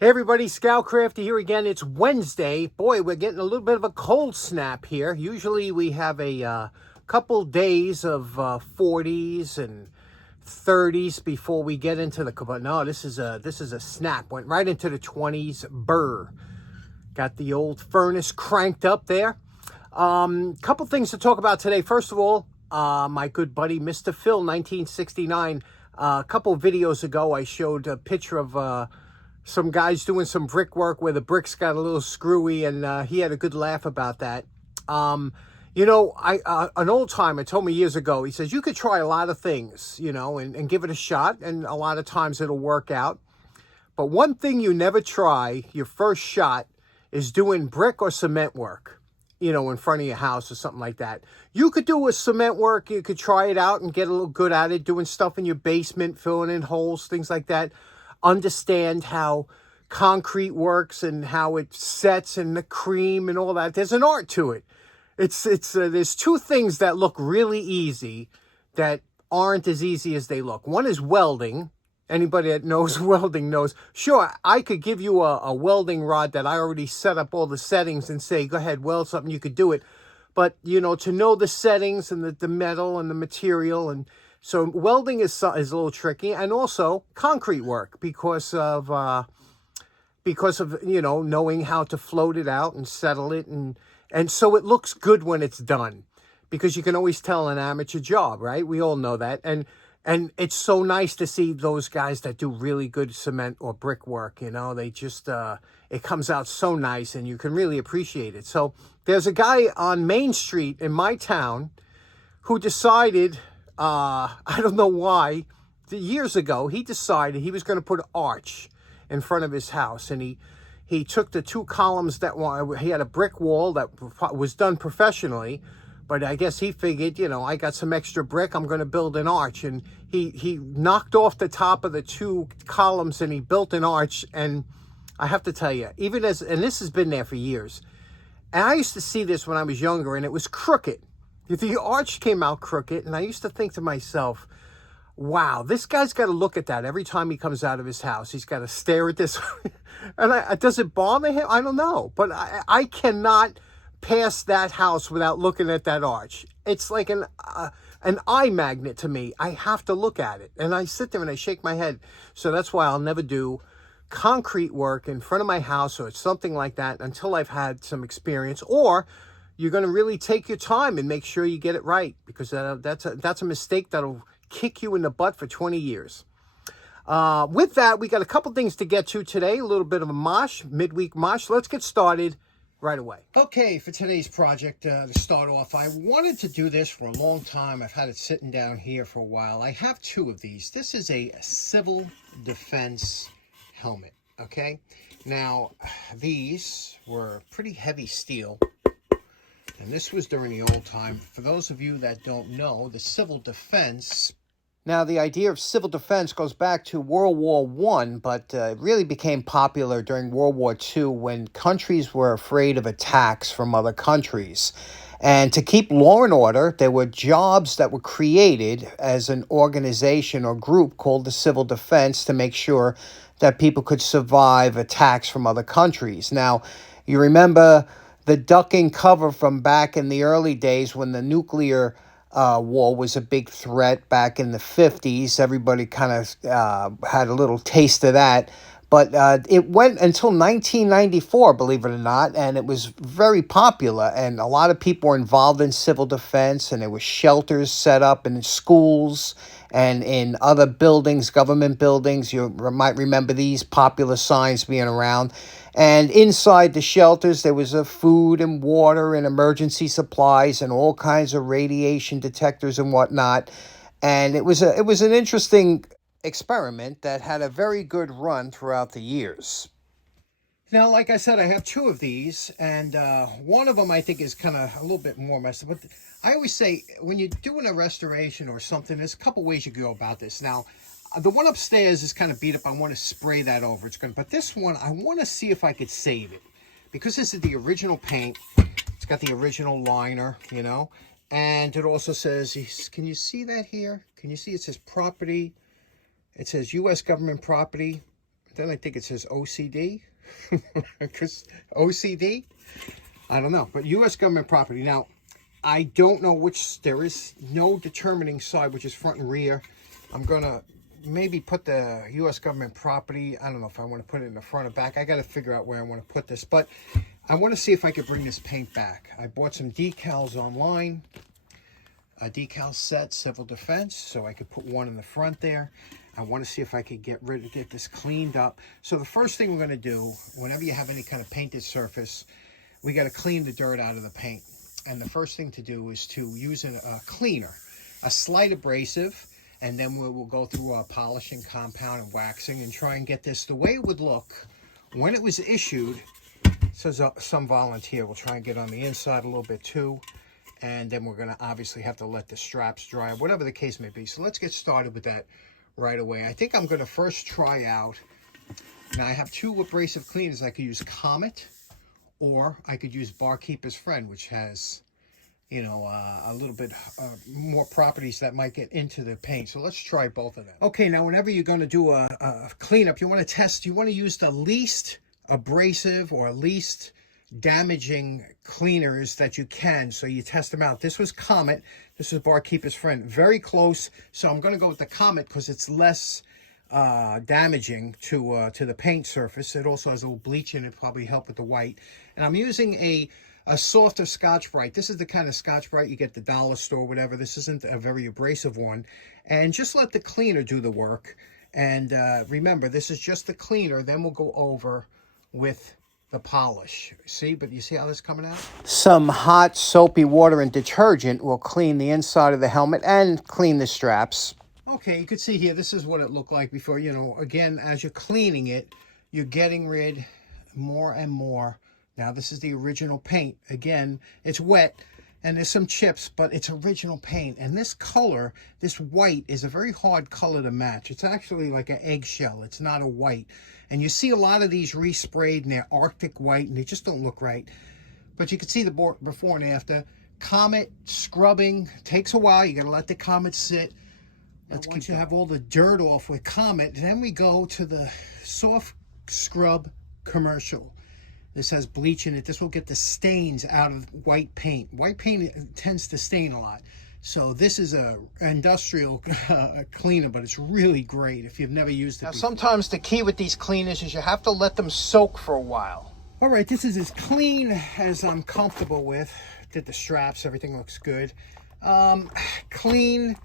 Hey everybody, Scoutcrafty here again. It's Wednesday. Boy, we're getting a little bit of a cold snap here. Usually we have a couple days of 40s and 30s before we get into the. But no, this is a snap. Went right into the 20s. Burr. Got the old furnace cranked up there. Couple things to talk about today. First of all, my good buddy Mr. Phil, 1969. A couple videos ago, I showed a picture of some guys doing some brickwork where the bricks got a little screwy, and he had a good laugh about that. An old timer told me years ago, he says, you could try a lot of things, and give it a shot, and a lot of times it'll work out. But one thing you never try, your first shot, is doing brick or cement work, in front of your house or something like that. You could do a cement work, you could try it out and get a little good at it, doing stuff in your basement, filling in holes, things like that. Understand how concrete works and how it sets and the cream and all that. There's an art to it. There's two things that look really easy that aren't as easy as they look. One is welding. Anybody that knows welding knows. Sure, I could give you a welding rod that I already set up all the settings and say, go ahead, weld something, you could do it. But, to know the settings and the metal and the material, and so welding is a little tricky, and also concrete work because of knowing how to float it out and settle it, and so it looks good when it's done, because you can always tell an amateur job, right? We all know that, and it's so nice to see those guys that do really good cement or brick work. They just it comes out so nice, and you can really appreciate it. So there's a guy on Main Street in my town who decided, I don't know why, years ago, he decided he was going to put an arch in front of his house. And he took the two columns he had a brick wall that was done professionally, but I guess he figured, I got some extra brick, I'm going to build an arch. And he knocked off the top of the two columns and he built an arch. And I have to tell you, and this has been there for years, and I used to see this when I was younger, and it was crooked. The arch came out crooked, and I used to think to myself, wow, this guy's got to look at that every time he comes out of his house. He's got to stare at this. And does it bother him? I don't know. But I cannot pass that house without looking at that arch. It's like an eye magnet to me. I have to look at it. And I sit there and I shake my head. So that's why I'll never do concrete work in front of my house or something like that until I've had some experience, or you're going to really take your time and make sure you get it right, because that's a mistake that'll kick you in the butt for 20 years. With that, we got a couple things to get to today, a little bit of a midweek mosh. Let's get started right away. Okay, for today's project, to start off, I wanted to do this for a long time. I've had it sitting down here for a while. I have two of these. This is a civil defense helmet, okay? Now, these were pretty heavy steel, and this was during the old time. For those of you that don't know, the civil defense. Now, the idea of civil defense goes back to World War I, but it really became popular during World War II when countries were afraid of attacks from other countries. And to keep law and order, there were jobs that were created as an organization or group called the civil defense to make sure that people could survive attacks from other countries. Now, you remember the duck and cover from back in the early days when the nuclear war was a big threat back in the 50s. Everybody kind of had a little taste of that. But it went until 1994, believe it or not, and it was very popular. And a lot of people were involved in civil defense, and there were shelters set up in schools and in other buildings, government buildings. You might remember these popular signs being around. And inside the shelters, there was food and water and emergency supplies and all kinds of radiation detectors and whatnot. And it was an interesting experiment that had a very good run throughout the years. Now, like I said, I have two of these, and one of them I think is kind of a little bit more messed up. But I always say, when you're doing a restoration or something, there's a couple ways you can go about this. Now, the one upstairs is kind of beat up. I want to spray that over. But this one, I want to see if I could save it, because this is the original paint. It's got the original liner, and it also says, can you see that here? Can you see it says property? It says U.S. government property. then I think it says OCD. Because OCD? I don't know. But U.S. government property. Now, I don't know which, there is no determining side, which is front and rear. I'm going to maybe put the U.S. government property. I don't know if I want to put it in the front or back. I got to figure out where I want to put this. But I want to see if I could bring this paint back. I bought some decals online. A decal set, civil defense, so I could put one in the front there. I want to see if I could get this cleaned up. So the first thing we're going to do, whenever you have any kind of painted surface, we got to clean the dirt out of the paint. And the first thing to do is to use a cleaner, a slight abrasive, and then we'll go through polishing, compound, and waxing, and try and get this the way it would look when it was issued. Says some volunteer. We'll try and get on the inside a little bit too. And then we're going to obviously have to let the straps dry, whatever the case may be. So let's get started with that right away. I think I'm going to first try out. Now, I have two abrasive cleaners. I could use Comet, or I could use Barkeeper's Friend, which has, you know, a little bit more properties that might get into the paint. So let's try both of them. Okay, now whenever you're going to do a cleanup, you want to test, you want to use the least abrasive or least damaging cleaners that you can, so you test them out. This was Comet. This is Barkeeper's Friend. Very close, so I'm going to go with the Comet because it's less damaging to the paint surface. It also has a little bleach in it, probably help with the white. And I'm using a softer Scotch-Brite. This is the kind of Scotch-Brite you get at the dollar store, whatever. This isn't a very abrasive one. And just let the cleaner do the work. And remember, this is just the cleaner. Then we'll go over with the polish. See, but you see how this is coming out? Some hot soapy water and detergent will clean the inside of the helmet and clean the straps. Okay, you can see here, this is what it looked like before. You know, again, as you're cleaning it, you're getting rid more and more. Now, this is the original paint. Again, it's wet and there's some chips, but it's original paint. And this color, this white, is a very hard color to match. It's actually like an eggshell. It's not a white. And you see a lot of these resprayed and they're Arctic white and they just don't look right. But you can see the before and after. Comet scrubbing takes a while. You got to let the Comet sit. Once you have all the dirt off with Comet, then we go to the soft scrub commercial. This has bleach in it. This will get the stains out of white paint. White paint tends to stain a lot. So this is a industrial cleaner, but it's really great if you've never used it before. Now, sometimes the key with these cleaners is you have to let them soak for a while. All right, this is as clean as I'm comfortable with. Did the straps, everything looks good. Clean.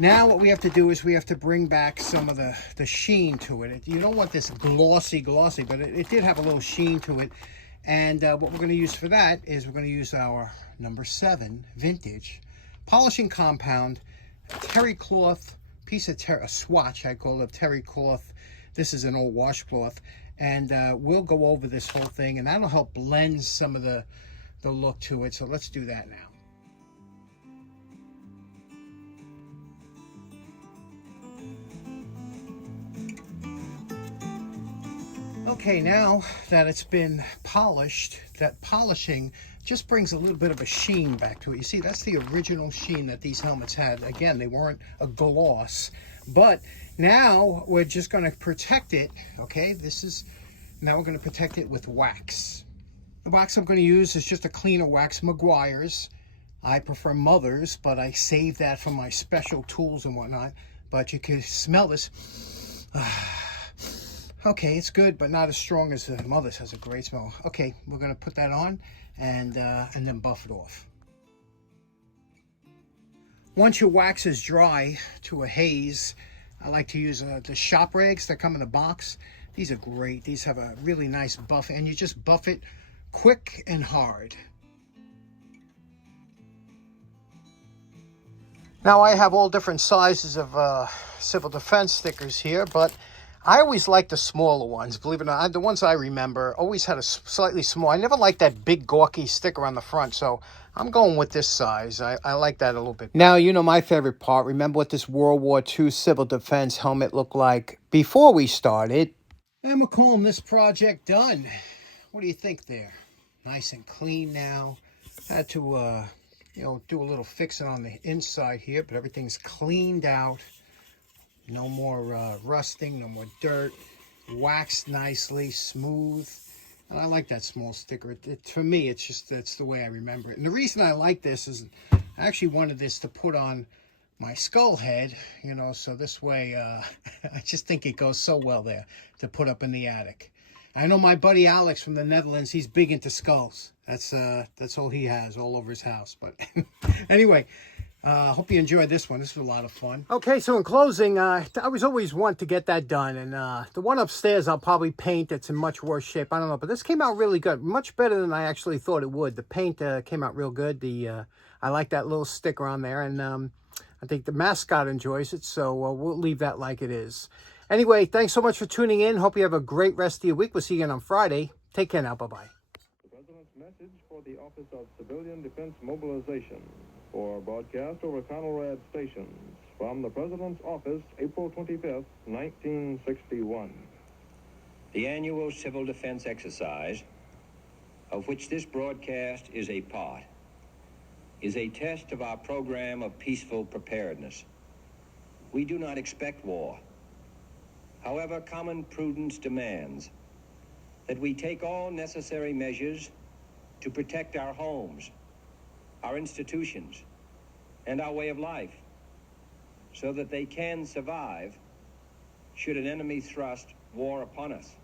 Now what we have to do is we have to bring back some of the sheen to it. You don't want this glossy, but it did have a little sheen to it. And what we're going to use for that is we're going to use our number 7 vintage polishing compound, terry cloth, piece of a swatch, I call it terry cloth. This is an old washcloth. And we'll go over this whole thing, and that'll help blend some of the look to it. So let's do that now. Okay, now that it's been polished, that polishing just brings a little bit of a sheen back to it. You see, that's the original sheen that these helmets had. Again, they weren't a gloss, but now we're just going to protect it. Okay, now we're going to protect it with wax. The wax I'm going to use is just a cleaner wax, Meguiar's. I prefer Mother's, but I save that for my special tools and whatnot. But you can smell this. Okay, it's good, but not as strong as the Mother's. Has a great smell. Okay, we're going to put that on and then buff it off. Once your wax is dry to a haze, I like to use the shop rags that come in the box. These are great. These have a really nice buff, and you just buff it quick and hard. Now I have all different sizes of civil defense stickers here, but I always like the smaller ones. Believe it or not, the ones I remember always had a slightly small. I never liked that big gawky sticker on the front, so I'm going with this size. I like that a little bit. Now, you know my favorite part. Remember what this World War II civil defense helmet looked like before we started? And we're calling this project done. What do you think there? Nice and clean now. Had to, do a little fixing on the inside here, but everything's cleaned out. No more rusting, no more dirt. waxed nicely, smooth. And I like that small sticker. For me, it's the way I remember it. And the reason I like this is I actually wanted this to put on my skull head, you know, so this way, I just think it goes so well there to put up in the attic. I know my buddy Alex from the Netherlands, he's big into skulls. That's all he has all over his house. But anyway, hope you enjoyed this one. This was a lot of fun. Okay, so in closing, I was always want to get that done. And the one upstairs I'll probably paint. It's in much worse shape. I don't know, but this came out really good. Much better than I actually thought it would. The paint came out real good. I like that little sticker on there. And I think the mascot enjoys it, so we'll leave that like it is. Anyway, thanks so much for tuning in. Hope you have a great rest of your week. We'll see you again on Friday. Take care now. Bye-bye. The President's message for the Office of Civilian Defense Mobilization for broadcast over Conelrad stations from the President's office, April 25th, 1961. The annual civil defense exercise, of which this broadcast is a part, is a test of our program of peaceful preparedness. We do not expect war. However, common prudence demands that we take all necessary measures to protect our homes, our institutions, and our way of life, so that they can survive should an enemy thrust war upon us.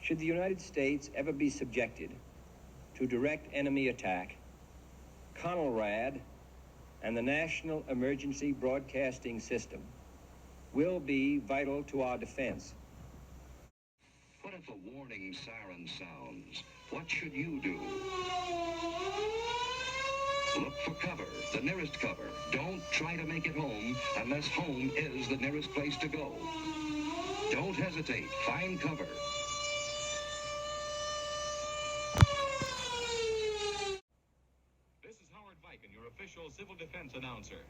Should the United States ever be subjected to direct enemy attack, Conelrad and the National Emergency Broadcasting System will be vital to our defense. What if a warning siren sounds? What should you do? Look for cover, the nearest cover. Don't try to make it home unless home is the nearest place to go. Don't hesitate. Find cover. This is Howard Viken, your official civil defense announcer.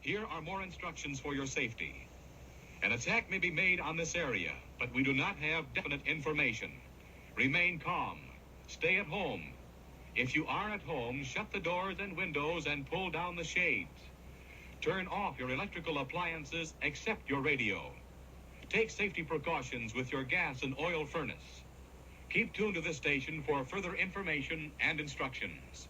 Here are more instructions for your safety. An attack may be made on this area, but we do not have definite information. Remain calm. Stay at home. If you are at home, shut the doors and windows and pull down the shades. Turn off your electrical appliances except your radio. Take safety precautions with your gas and oil furnace. Keep tuned to this station for further information and instructions.